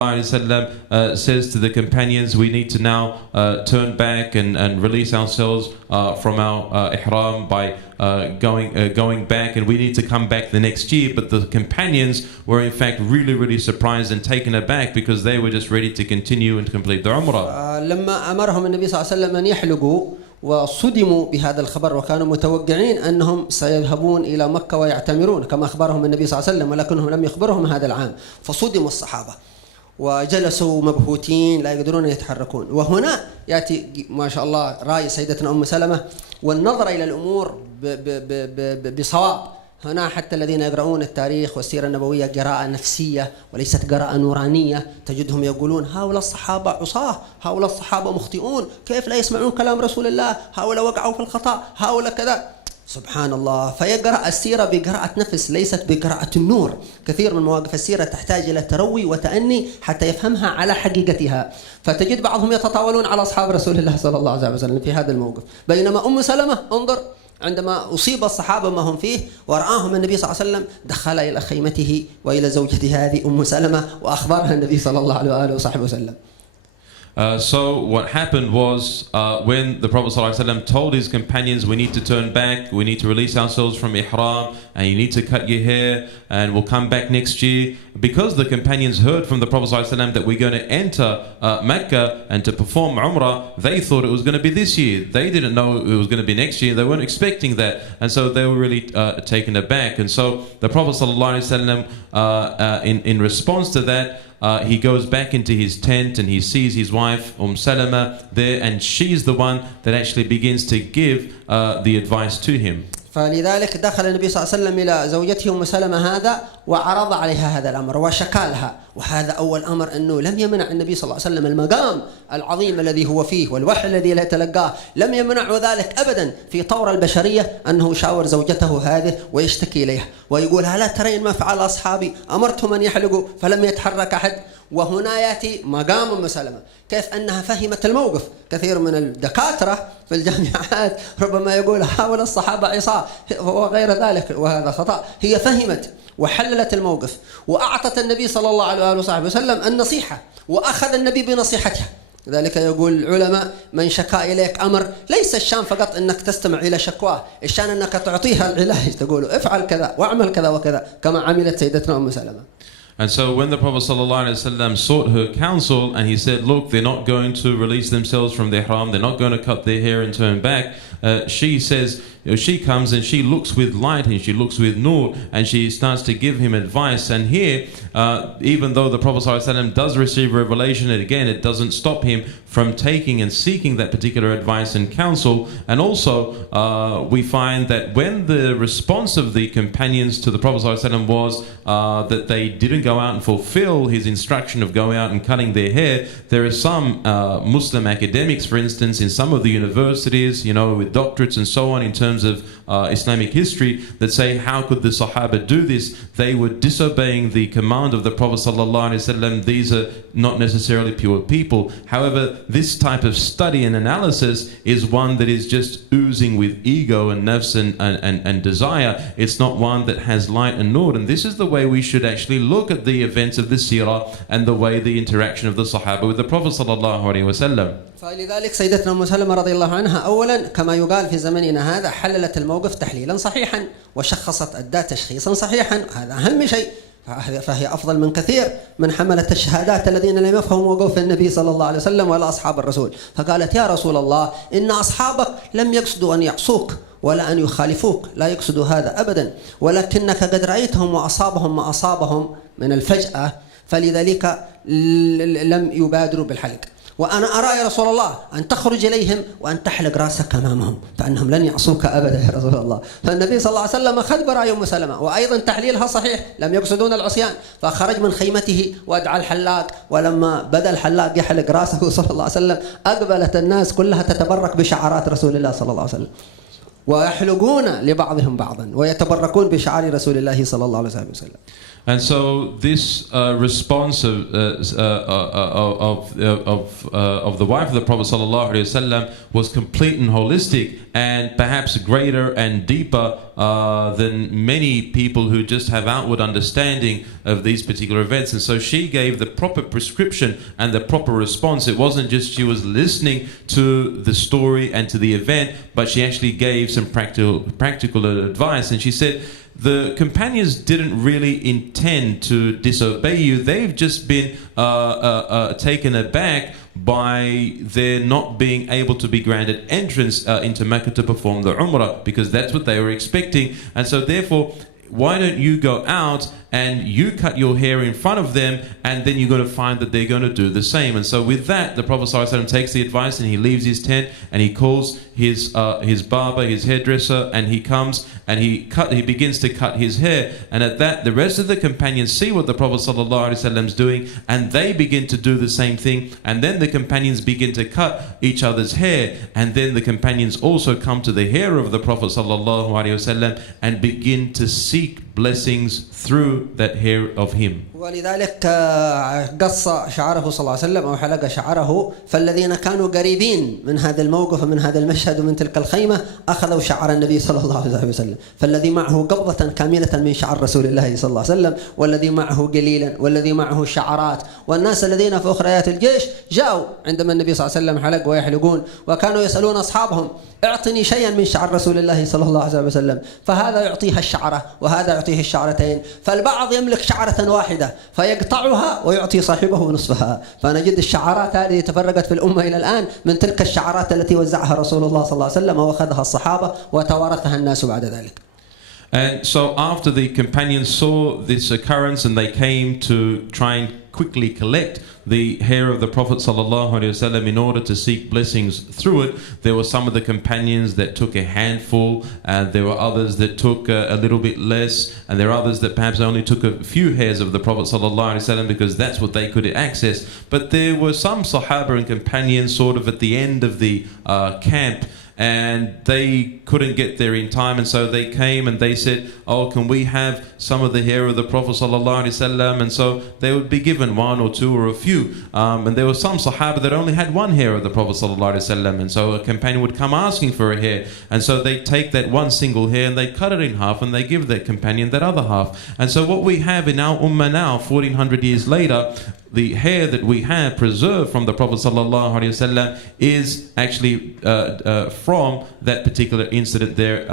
says to the companions, we need to now turn back and release ourselves from our ihram by going back, and we need to come back the next year. But the companions were in fact really surprised and taken aback because they were just ready to continue and complete the umrah. لما أمرهم النبي صلى الله عليه وسلم أن يحلقوا وصدموا بهذا الخبر وكانوا متوقعين أنهم سيذهبون إلى مكة ويعتمرون كما أخبرهم النبي صلى الله عليه وسلم، ولكنهم لم يخبرهم هذا العام، فصدموا الصحابة وجلسوا مبهوتين لا يقدرون يتحركون. وهنا يأتي ما شاء الله رأي سيدتنا أم سلمة والنظر إلى الأمور بصواب. هنا حتى الذين يقرؤون التاريخ والسيرة النبوية قراءة نفسية وليست قراءة نورانية، تجدهم يقولون هؤلاء الصحابة عصاة، هؤلاء الصحابة مخطئون، كيف لا يسمعون كلام رسول الله، هؤلاء وقعوا في الخطأ، هؤلاء كذا. سبحان الله. فيقرأ السيرة بقراءة نفس ليست بقراءة النور. كثير من مواقف السيرة تحتاج إلى تروي وتأني حتى يفهمها على حقيقتها، فتجد بعضهم يتطاولون على أصحاب رسول الله صلى الله عليه وسلم في هذا الموقف. بينما أم سلمة انظر عندما أصيب الصحابة ما هم فيه ورآهم النبي صلى الله عليه وسلم دخل إلى خيمته وإلى زوجته هذه أم سلمة وأخبرها النبي صلى الله عليه وآله وصحبه وسلم. So what happened was when the Prophet ﷺ told his companions, we need to turn back, we need to release ourselves from ihram, and you need to cut your hair, and we'll come back next year. Because the companions heard from the Prophet ﷺ that we're going to enter Mecca and to perform Umrah, they thought it was going to be this year. They didn't know it was going to be next year. They weren't expecting that, and so they were really taken aback. And so the Prophet ﷺ, in response to that, he goes back into his tent and he sees his wife Salama there, and she's the one that actually begins to give the advice to him. فلذلك دخل النبي صلى الله عليه وسلم إلى زوجته أم سلمة هذا وعرض عليها هذا الأمر وشكى لها. وهذا أول أمر أنه لم يمنع النبي صلى الله عليه وسلم المقام العظيم الذي هو فيه والوحي الذي لا يتلقاه، لم يمنعه ذلك أبدا في طور البشرية أنه يشاور زوجته هذه ويشتكي إليها ويقول هلا ترين ما فعل أصحابي، أمرتهم أن يحلقوا فلم يتحرك أحد. وهنا يأتي مقام أم سلمة كيف أنها فهمت الموقف. كثير من الدكاترة في الجامعات ربما يقول هؤلاء الصحابة عصاة وغير ذلك وهذا خطأ. هي فهمت وحللت الموقف وأعطت النبي صلى الله عليه وآله وسلم النصيحة وأخذ النبي بنصيحتها. لذلك يقول العلماء من شكا إليك أمر ليس الشان فقط أنك تستمع إلى شكواه، الشان أنك تعطيها العلاج، تقول افعل كذا واعمل كذا وكذا كما عملت سيدتنا أم سلمة. And so when the Prophet ﷺ sought her counsel and he said, look, they're not going to release themselves from their ihram, they're not going to cut their hair and turn back, she says, she comes and she looks with light and she looks with nur and she starts to give him advice. And here, even though the Prophet ﷺ does receive revelation, and again, it doesn't stop him from taking and seeking that particular advice and counsel. And also, we find that when the response of the companions to the Prophet ﷺ was that they didn't go out and fulfill his instruction of going out and cutting their hair, there are some Muslim academics, for instance, in some of the universities, you know, with doctorates and so on, in terms of Islamic history, that say, how could the Sahaba do this? They were disobeying the command of the Prophet ﷺ. These are not necessarily pure people. However, this type of study and analysis is one that is just oozing with ego and nafs and desire. It's not one that has light and nur. And this is the way we should actually look at the events of the seerah and the way the interaction of the Sahaba with the Prophet ﷺ. فلذلك سيدتنا أم سلمة رضي الله عنها أولا كما يقال في زمننا هذا حللت الموقف تحليلا صحيحا وشخصت أداة تشخيصا صحيحا، هذا أهم شيء. فهي أفضل من كثير من حملة الشهادات الذين لم يفهموا وقوف النبي صلى الله عليه وسلم ولا أصحاب الرسول. فقالت يا رسول الله إن أصحابك لم يقصدوا أن يعصوك ولا أن يخالفوك، لا يقصدوا هذا أبدا، ولكنك قد رأيتهم وأصابهم ما أصابهم من الفجأة فلذلك لم يبادروا بالحلق. وأنا أرى يا رسول الله أن تخرج إليهم وأن تحلق رأسك أمامهم فأنهم لن يعصوك أبدا يا رسول الله. فالنبي صلى الله عليه وسلم أخذ برأي أم سلمة وأيضا تحليلها صحيح، لم يقصدون العصيان. فخرج من خيمته وأدعى الحلاق، ولما بدأ الحلاق يحلق رأسه صلى الله عليه وسلم أقبلت الناس كلها تتبرك بشعارات رسول الله صلى الله عليه وسلم ويحلقون لبعضهم بعضا ويتبركون بشعار رسول الله صلى الله عليه وسلم. And so this response of the wife of the Prophet ﷺ was complete and holistic, and perhaps greater and deeper than many people who just have outward understanding of these particular events. And so she gave the proper prescription and the proper response. It wasn't just she was listening to the story and to the event, but she actually gave some practical advice. And she said, the companions didn't really intend to disobey you. They've just been taken aback by their not being able to be granted entrance into Mecca to perform the Umrah, because that's what they were expecting. And so therefore, why don't you go out and you cut your hair in front of them, and then you're going to find that they're going to do the same. And so with that, the Prophet ﷺ takes the advice and he leaves his tent and he calls his barber, his hairdresser, and he comes and he begins to cut his hair. And at that, the rest of the companions see what the Prophet ﷺ is doing, and they begin to do the same thing. And then the companions begin to cut each other's hair, and then the companions also come to the hair of the Prophet ﷺ and begin to seek blessings through that hair of him. ولذلك قص شعره صلى الله عليه وسلم أو حلق شعره، فالذين كانوا قريبين من هذا الموقف ومن هذا المشهد ومن تلك الخيمة أخذوا شعر النبي صلى الله عليه وسلم، فالذي معه قبضة كاملة من شعر رسول الله صلى الله عليه وسلم، والذي معه قليلا، والذي معه شعرات، والناس الذين في أخريات الجيش جاءوا عندما النبي صلى الله عليه وسلم حلق ويحلقون، وكانوا يسألون أصحابهم اعطني شيئا من شعر رسول الله صلى الله عليه وسلم، فهذا يعطيها الشعرة وهذا يعطيه الشعرتين، فالبعض يملك شعرة واحدة فيقطعها ويعطي صاحبه نصفها. فنجد الشعرات هذه تفرقت في الأمة إلى الآن من تلك الشعرات التي وزعها رسول الله صلى الله عليه وسلم وأخذها الصحابة وتوارثها الناس بعد ذلك. And so after the companions saw this occurrence and they came to try and quickly collect the hair of the Prophet ﷺ in order to seek blessings through it, there were some of the companions that took a handful, and there were others that took a little bit less, and there are others that perhaps only took a few hairs of the Prophet ﷺ because that's what they could access. But there were some Sahaba and companions sort of at the end of the camp, and they couldn't get there in time, and so they came and they said, oh, can we have some of the hair of the Prophet ﷺ? And so they would be given one or two or a few, and there were some Sahaba that only had one hair of the Prophet ﷺ, and so a companion would come asking for a hair, and so they take that one single hair and they cut it in half and they give that companion that other half. And so what we have in our ummah now, 1400 years later, the hair that we have preserved from the Prophet ﷺ is actually from that particular incident there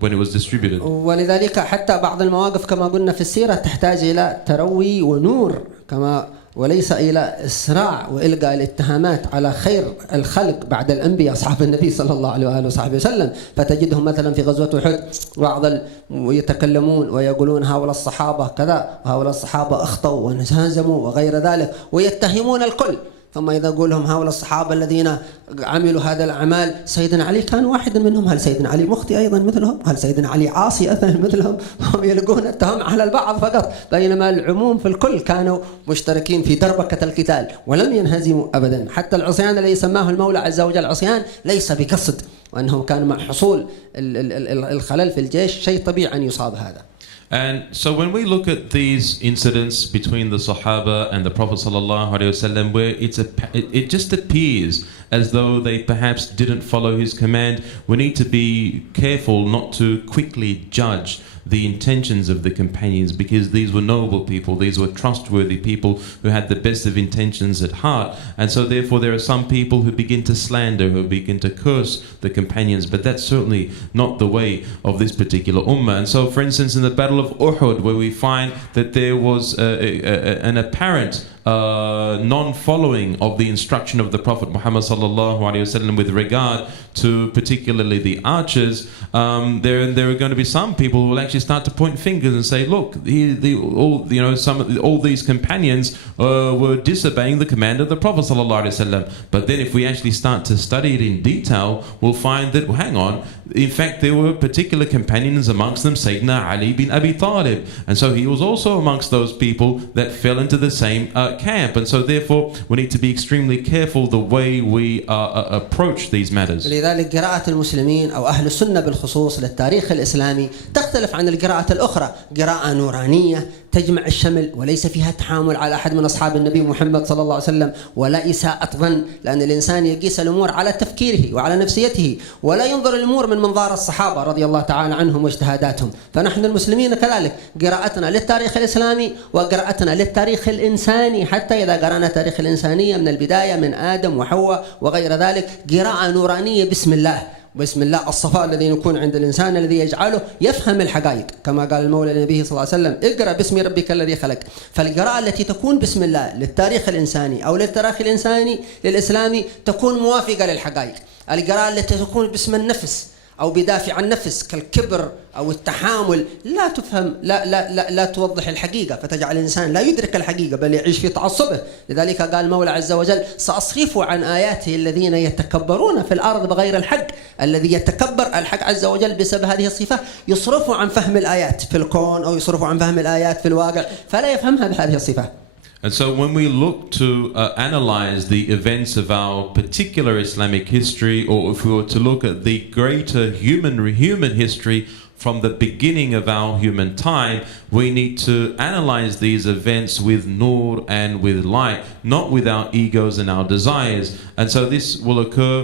when it was distributed. ولذلك حتى بعض المواقف كما قلنا في السيرة تحتاج إلى تروي ونور كما وليس إلى إسراع وإلقاء الاتهامات على خير الخلق بعد الأنبياء أصحاب النبي صلى الله عليه وآله وصحبه وسلم. فتجدهم مثلا في غزوة أحد بعض يتكلمون ويقولون هؤلاء الصحابة كذا وهؤلاء الصحابة أخطأوا وانهزموا وغير ذلك، ويتهمون الكل. ثم إذا أقول لهم هؤلاء الصحابة الذين عملوا هذا الأعمال سيدنا علي كان واحدا منهم، هل سيدنا علي مخطئ أيضا مثلهم؟ هل سيدنا علي عاصي أيضا مثلهم؟ هم يلقون التهم على البعض فقط، بينما العموم في الكل كانوا مشتركين في دربكة القتال ولم ينهزموا أبدا. حتى العصيان الذي سماه المولى عز وجل عصيان ليس بقصد، وأنهم كانوا مع حصول الخلل في الجيش شيء طبيعي أن يصاب هذا. And so when we look at these incidents between the Sahaba and the Prophet ﷺ, where it just appears as though they perhaps didn't follow his command, we need to be careful not to quickly judge the intentions of the companions, because these were noble people, these were trustworthy people who had the best of intentions at heart. And so therefore there are some people who begin to slander, who begin to curse the companions, but that's certainly not the way of this particular ummah. And so for instance in the Battle of Uhud, where we find that there was an apparent non-following of the instruction of the Prophet Muhammad sallallahu alaihi wasallam with regard to particularly the archers, there are going to be some people who will actually start to point fingers and say, look, all these companions were disobeying the command of the Prophet sallallahu alaihi wasallam. But then if we actually start to study it in detail, we'll find that, well, hang on, in fact there were particular companions amongst them, Sayyidina Ali bin Abi Talib, and so he was also amongst those people that fell into the same camp. And so therefore we need to be extremely careful the way we approach these matters. لذلك قراءة المسلمين أو أهل السنة بالخصوص للتاريخ الإسلامي تختلف عن القراءة الأخرى، قراءة نورانية تجمع الشمل وليس فيها تحامل على أحد من أصحاب النبي محمد صلى الله عليه وسلم ولا إساءة ظن، لأن الإنسان يقيس الأمور على تفكيره وعلى نفسيته ولا ينظر الأمور من منظار الصحابة رضي الله تعالى عنهم واجتهاداتهم. فنحن المسلمين كذلك قراءتنا للتاريخ الإسلامي وقراءتنا للتاريخ الإنساني، حتى إذا قرأنا تاريخ الإنسانية من البداية من آدم وحواء وغير ذلك قراءة نورانية بسم الله، بسم الله الصفاء الذي يكون عند الإنسان الذي يجعله يفهم الحقائق، كما قال المولى لنبيه صلى الله عليه وسلم اقرأ باسم ربك الذي خلق. فالقراءة التي تكون بسم الله للتاريخ الإنساني أو للتاريخ الإنساني للإسلامي تكون موافقة للحقائق. القراءة التي تكون باسم النفس أو بدافع النفس كالكبر أو التحامل لا تفهم لا توضح الحقيقة، فتجعل الإنسان لا يدرك الحقيقة بل يعيش في تعصبه. لذلك قال المولى عز وجل سأصرف عن آياته الذين يتكبرون في الأرض بغير الحق. الذي يتكبر الحق عز وجل بسبب هذه الصفة يصرف عن فهم الآيات في الكون أو يصرف عن فهم الآيات في الواقع فلا يفهمها بهذه الصفة. And so when we look to analyze the events of our particular Islamic history, or if we were to look at the greater human history from the beginning of our human time, we need to analyze these events with nur and with light, not with our egos and our desires. And so this will occur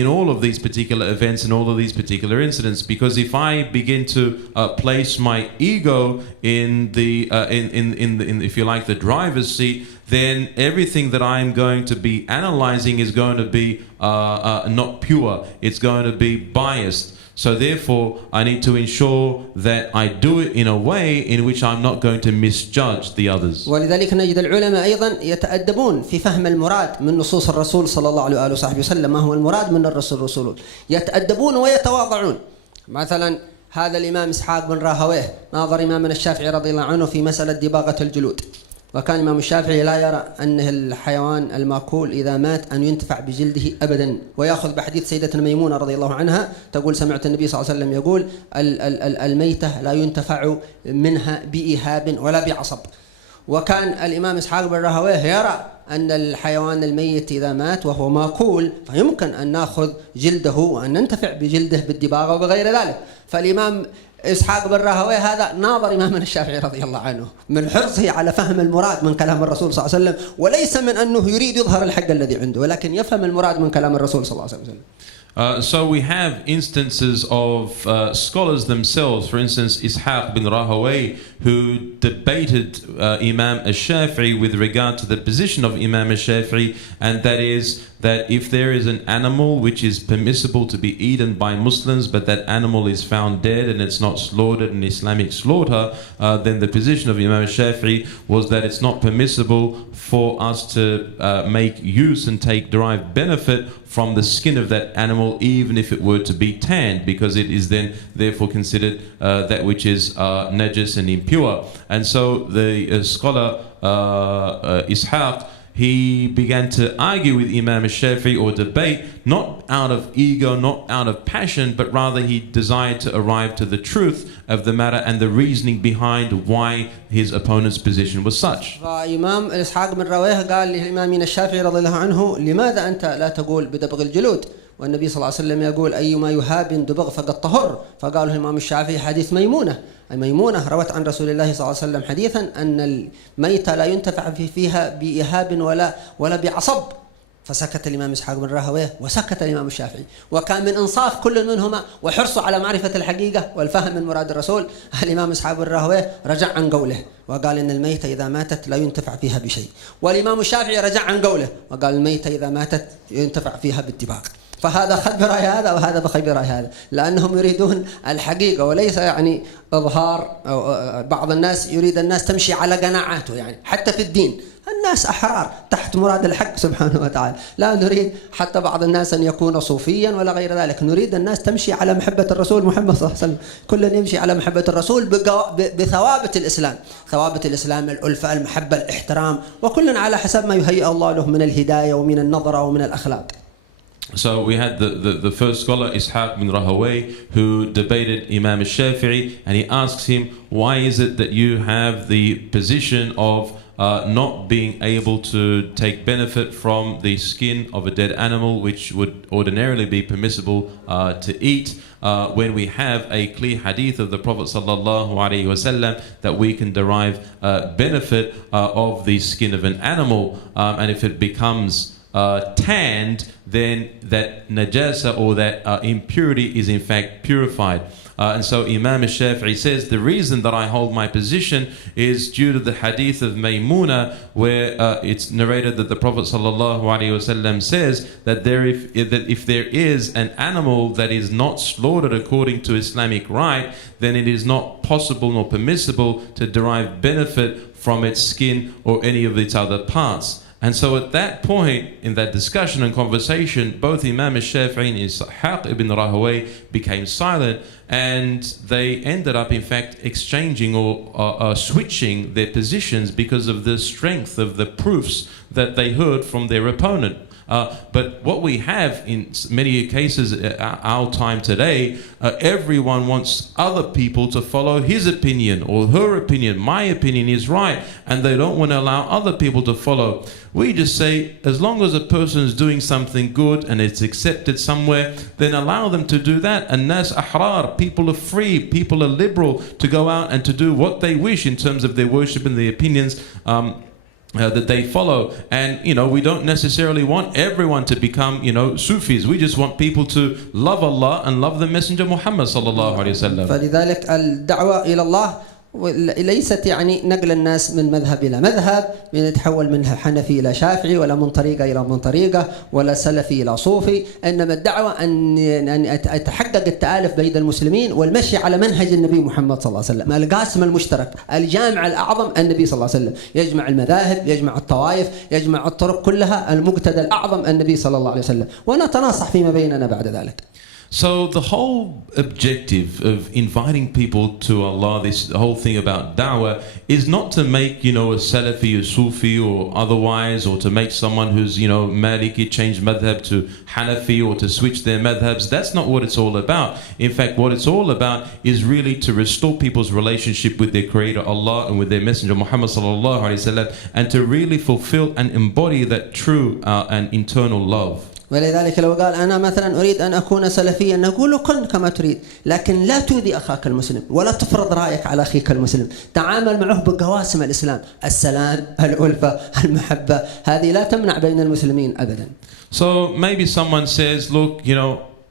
in all of these particular events and all of these particular incidents, because if I begin to place my ego in the if you like the driver's seat, then everything that I'm going to be analyzing is going to be not pure. It's going to be biased. So therefore, I need to ensure that I do it in a way in which I'm not going to misjudge the others. ولذلك نجد العلماء أيضا يتأدبون في فهم المراد من نصوص الرسول صلى الله عليه وآله وصحبه وسلم، ما هو المراد من الرسول يتأدبون ويتواضعون. مثلا هذا الإمام إسحاق بن راهويه ناظر إمامنا الشافعي رضي الله عنه في مسألة دباغة الجلود، وكان الإمام الشافعي لا يرى أن الحيوان المأكول إذا مات أن ينتفع بجلده أبدا، ويأخذ بحديث سيدتنا ميمونة رضي الله عنها تقول سمعت النبي صلى الله عليه وسلم يقول الميتة لا ينتفع منها بإهاب ولا بعصب. وكان الإمام إسحاق بن راهويه يرى أن الحيوان الميت إذا مات وهو مأكول فيمكن أن نأخذ جلده وأن ننتفع بجلده بالدباغة وبغير ذلك. فالإمام إسحاق بن راهويه هذا ناظر إمامنا الشافعي رضي الله عنه من حرصه على فهم المراد من كلام الرسول صلى الله عليه وسلم، وليس من أنه يريد يظهر الحق الذي عنده، ولكن يفهم المراد من كلام الرسول صلى الله عليه وسلم. So we have instances of scholars themselves, for instance Ishaq bin Rahawayh, who debated Imam al-Shafi'i with regard to the position of Imam al-Shafi'i, and that is that if there is an animal which is permissible to be eaten by Muslims, but that animal is found dead and it's not slaughtered in Islamic slaughter, then the position of Imam al-Shafi'i was that it's not permissible for us to make use and derive benefit from the skin of that animal, even if it were to be tanned, because it is then therefore considered that which is najis and impure. And so the scholar Ishaq, he began to argue with Imam al-Shafi'i or debate, not out of ego, not out of passion, but rather he desired to arrive to the truth of the matter and the reasoning behind why his opponent's position was such. فإمام إسحاق بن راهويه قال لإمامنا الشافعي رضي الله عنه لماذا أنت لا تقول بدبغ الجلود؟ والنبي صلى الله عليه وسلم يقول أيما يهاب دبغ فقد طهر. فقال الإمام الشافعي حديث ميمونة، ميمونة روت عن رسول الله صلى الله عليه وسلم حديثا أن الميتة لا ينتفع فيها بإهاب ولا بعصب. فسكت الإمام إسحاق بن راهويه وسكت الإمام الشافعي، وكان من إنصاف كل منهما وحرصه على معرفة الحقيقة والفهم من مراد الرسول. الإمام إسحاق بن راهويه رجع عن قوله وقال إن الميتة إذا ماتت لا ينتفع فيها بشيء، والإمام الشافعي رجع عن قوله وقال الميتة إذا ماتت ينتفع فيها بالدباغ. فهذا خذ برأي هذا وهذا بخي برأي هذا، لأنهم يريدون الحقيقة وليس يعني إظهار. بعض الناس يريد الناس تمشي على قناعاته، يعني حتى في الدين الناس أحرار تحت مراد الحق سبحانه وتعالى، لا نريد حتى بعض الناس أن يكون صوفيا ولا غير ذلك، نريد الناس تمشي على محبة الرسول محمد صلى الله عليه وسلم، كل يمشي على محبة الرسول بثوابت الإسلام، ثوابت الإسلام الألفة المحبة الاحترام، وكل على حسب ما يهيئ الله له من الهداية ومن النظرة ومن الأخلاق. So we had the first scholar Ishaq bin Rahawayh, who debated Imam al-Shafi'i, and he asks him, why is it that you have the position of not being able to take benefit from the skin of a dead animal, which would ordinarily be permissible to eat, when we have a clear hadith of the Prophet sallallahu alaihi wasallam that we can derive benefit of the skin of an animal, and if it becomes tanned, then that najasa or that impurity is in fact purified. And so Imam al-Shafi'i says the reason that I hold my position is due to the hadith of Maymuna, where it's narrated that the Prophet ﷺ says that if there is an animal that is not slaughtered according to Islamic rite, then it is not possible nor permissible to derive benefit from its skin or any of its other parts. And so at that point, in that discussion and conversation, both Imam al-Shafi'i and Ishaq ibn Rahawayh became silent, and they ended up in fact exchanging or switching their positions because of the strength of the proofs that they heard from their opponent. But what we have in many cases our time today, everyone wants other people to follow his opinion or her opinion. My opinion is right, and they don't want to allow other people to follow. We just say, as long as a person is doing something good and it's accepted somewhere, then allow them to do that. And nas ahrar, people are free, people are liberal to go out and to do what they wish in terms of their worship and their opinions that they follow. And we don't necessarily want everyone to become Sufis. We just want people to love Allah and love the Messenger Muhammad sallallahu alaihi wasallam. فلذلك الدعوة إلى الله ليست يعني نقل الناس من مذهب إلى مذهب، من يتحول من حنفي إلى شافعي، ولا من طريقة إلى من طريقة، ولا سلفي إلى صوفي. إنما الدعوة أن يتحقق التآلف بين المسلمين والمشي على منهج النبي محمد صلى الله عليه وسلم. القاسم المشترك الجامع الأعظم النبي صلى الله عليه وسلم، يجمع المذاهب، يجمع الطوائف، يجمع الطرق كلها. المقتدى الأعظم النبي صلى الله عليه وسلم، ونتناصح فيما بيننا بعد ذلك. So the whole objective of inviting people to Allah, this whole thing about da'wah, is not to make, a Salafi or Sufi or otherwise, or to make someone who's, Maliki change madhab to Hanafi or to switch their madhabs. That's not what it's all about. In fact, what it's all about is really to restore people's relationship with their Creator Allah and with their Messenger Muhammad sallallahu alaihi wasallam, and to really fulfill and embody that true and internal love. ولذلك لو قال أنا مثلا أريد أن أكون سلفيا، نقول له كن كما تريد، لكن لا تؤذي أخاك المسلم ولا تفرض رأيك على أخيك المسلم. تعامل معه بقواسم الإسلام، السلام، الألفة، المحبة، هذه لا تمنع بين المسلمين أبدا. So maybe someone says, look,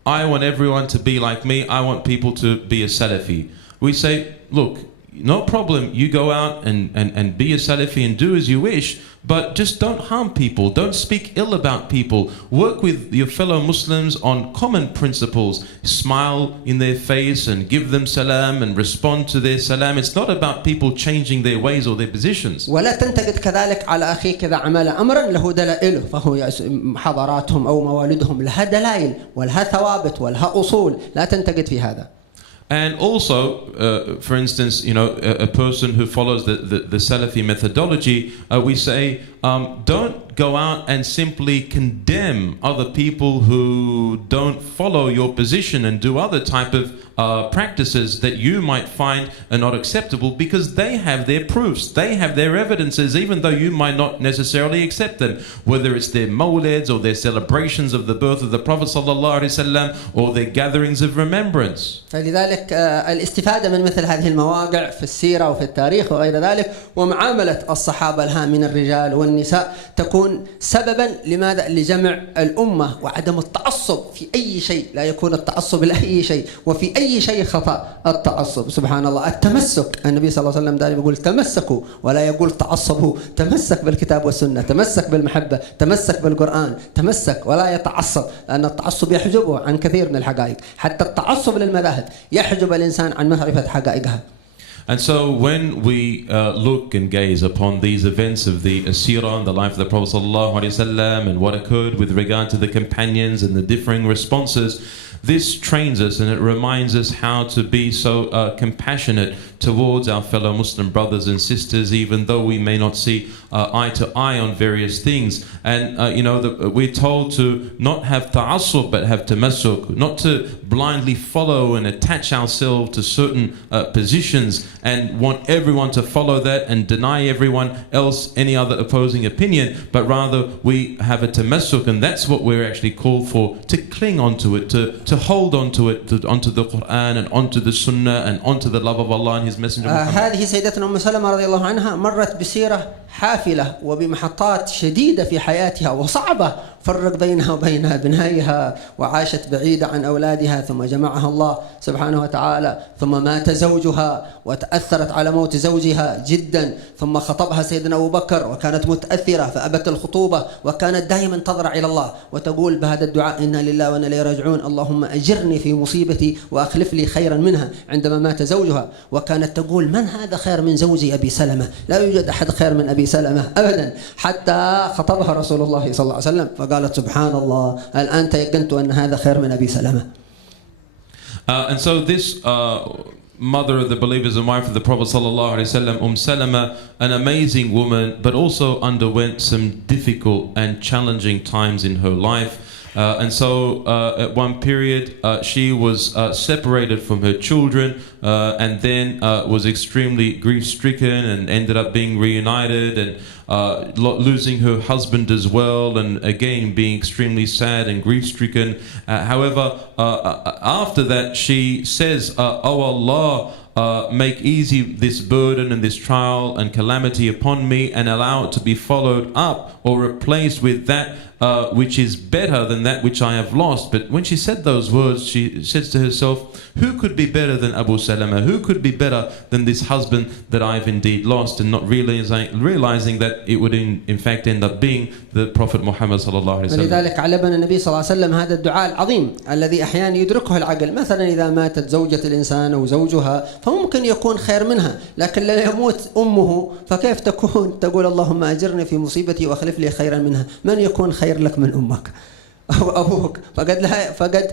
I want everyone to be like me. I want people to be a Salafi. We say, look, no problem. You go out and be a Salafi and do as you wish, but just don't harm people. Don't speak ill about people. Work with your fellow Muslims on common principles. Smile in their face and give them salam and respond to their salam. It's not about people changing their ways or their positions. ولا تنتقد كذلك على أخيك إذا عمل أمرا له دلائله، فهو حضاراتهم أو موالدهم لها دلائل ولها ثوابت ولها أصول، لا تنتقد في هذا. And also, for instance, a person who follows the Salafi methodology, we say, don't go out and simply condemn other people who don't follow your position and do other type of practices that you might find are not acceptable, because they have their proofs, they have their evidences, even though you might not necessarily accept them, whether it's their mawlids or their celebrations of the birth of the Prophet sallallahu alaihi wasallam or their gatherings of remembrance. فلذلك الاستفادة من مثل هذه المواقع في السيرة وفي التاريخ وغير ذلك، ومعاملة الصحابة لها من الرجال والنساء، تكون سببا لماذا؟ لجمع الأمة وعدم التعصب في أي شيء. لا يكون التعصب لأي شيء، وفي أي شيء خطأ التعصب. سبحان الله، التمسك، النبي صلى الله عليه وسلم دائما يقول تمسكوا ولا يقول تعصبوا. تمسك بالكتاب والسنة، تمسك بالمحبة، تمسك بالقرآن، تمسك ولا يتعصب، لأن التعصب يحجبه عن كثير من الحقائق. حتى التعصب للمذاهب يحجب الإنسان عن معرفة حقائقها. And so when we look and gaze upon these events of the Asira and the life of the Prophet ﷺ and what occurred with regard to the companions and the differing responses, this trains us and it reminds us how to be so compassionate towards our fellow Muslim brothers and sisters, even though we may not see eye to eye on various things. And we're told to not have ta'assub but have tamassuk, not to blindly follow and attach ourselves to certain positions and want everyone to follow that and deny everyone else any other opposing opinion, but rather we have a tamassuk, and that's what we're actually called for, to cling onto it, to hold onto it, onto the Quran and onto the Sunnah and onto the love of Allah and His Messenger Muhammad. هذه سيدتنا أم سلمة رضي الله عنها مرت بسيرة حافلة وبمحطات شديدة في حياتها وصعبة، فرق بينها وبين أبنائها، وعاشت بعيدة عن أولادها، ثم جمعها الله سبحانه وتعالى، ثم مات زوجها وتأثرت على موت زوجها جدا، ثم خطبها سيدنا أبو بكر وكانت متأثرة فأبت الخطوبة، وكانت دائما تضرع إلى الله وتقول بهذا الدعاء: إنا لله وإنا إليه راجعون، اللهم أجرني في مصيبتي وأخلف لي خيرا منها، عندما مات زوجها. وكانت تقول: من هذا خير من زوجي أبي سلمة؟ لا يوجد أحد خير من أبي سلمة أبدا، حتى خطبها رسول الله صلى الله عليه وسلم فقالت: سبحان الله، الآن تيقنت أن هذا خير من أبي سلمة. And so this mother of the believers and wife of the Prophet sallallahu alaihi wasallam, Salama, an amazing woman, but also underwent some difficult and challenging times in her life. And so at one period she was separated from her children and then was extremely grief-stricken and ended up being reunited and losing her husband as well, and again being extremely sad and grief-stricken. However, after that she says, "Oh Allah, make easy this burden and this trial and calamity upon me, and allow it to be followed up or replaced with that which is better than that which I have lost." But when she said those words, she says to herself, who could be better than Abu Salama? Who could be better than this husband that I've indeed lost? And not realizing that it would in fact end up being the Prophet Muhammad sallallahu alaihi wasallam. ولذلك علمنا النبي صلى الله عليه وسلم هذا الدعاء العظيم الذي أحيانا يدركه العقل. مثلا إذا ماتت زوجة الإنسان أو زوجها فممكن يكون خير منها، لكن لا يموت أمه فكيف تقول اللهم أجرني في مصيبتي وأخلف لي خيرا منها؟ من يكون خير لك من أمك أو أبوك؟ فقد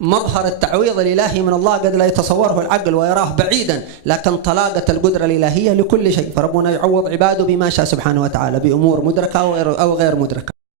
مظهر التعويض الإلهي من الله قد لا يتصوره العقل ويراه بعيدا، لكن طلاقة القدرة الإلهية لكل شيء، فربنا يعوض عباده بما شاء سبحانه وتعالى، بأمور مدركة أو غير مدركة.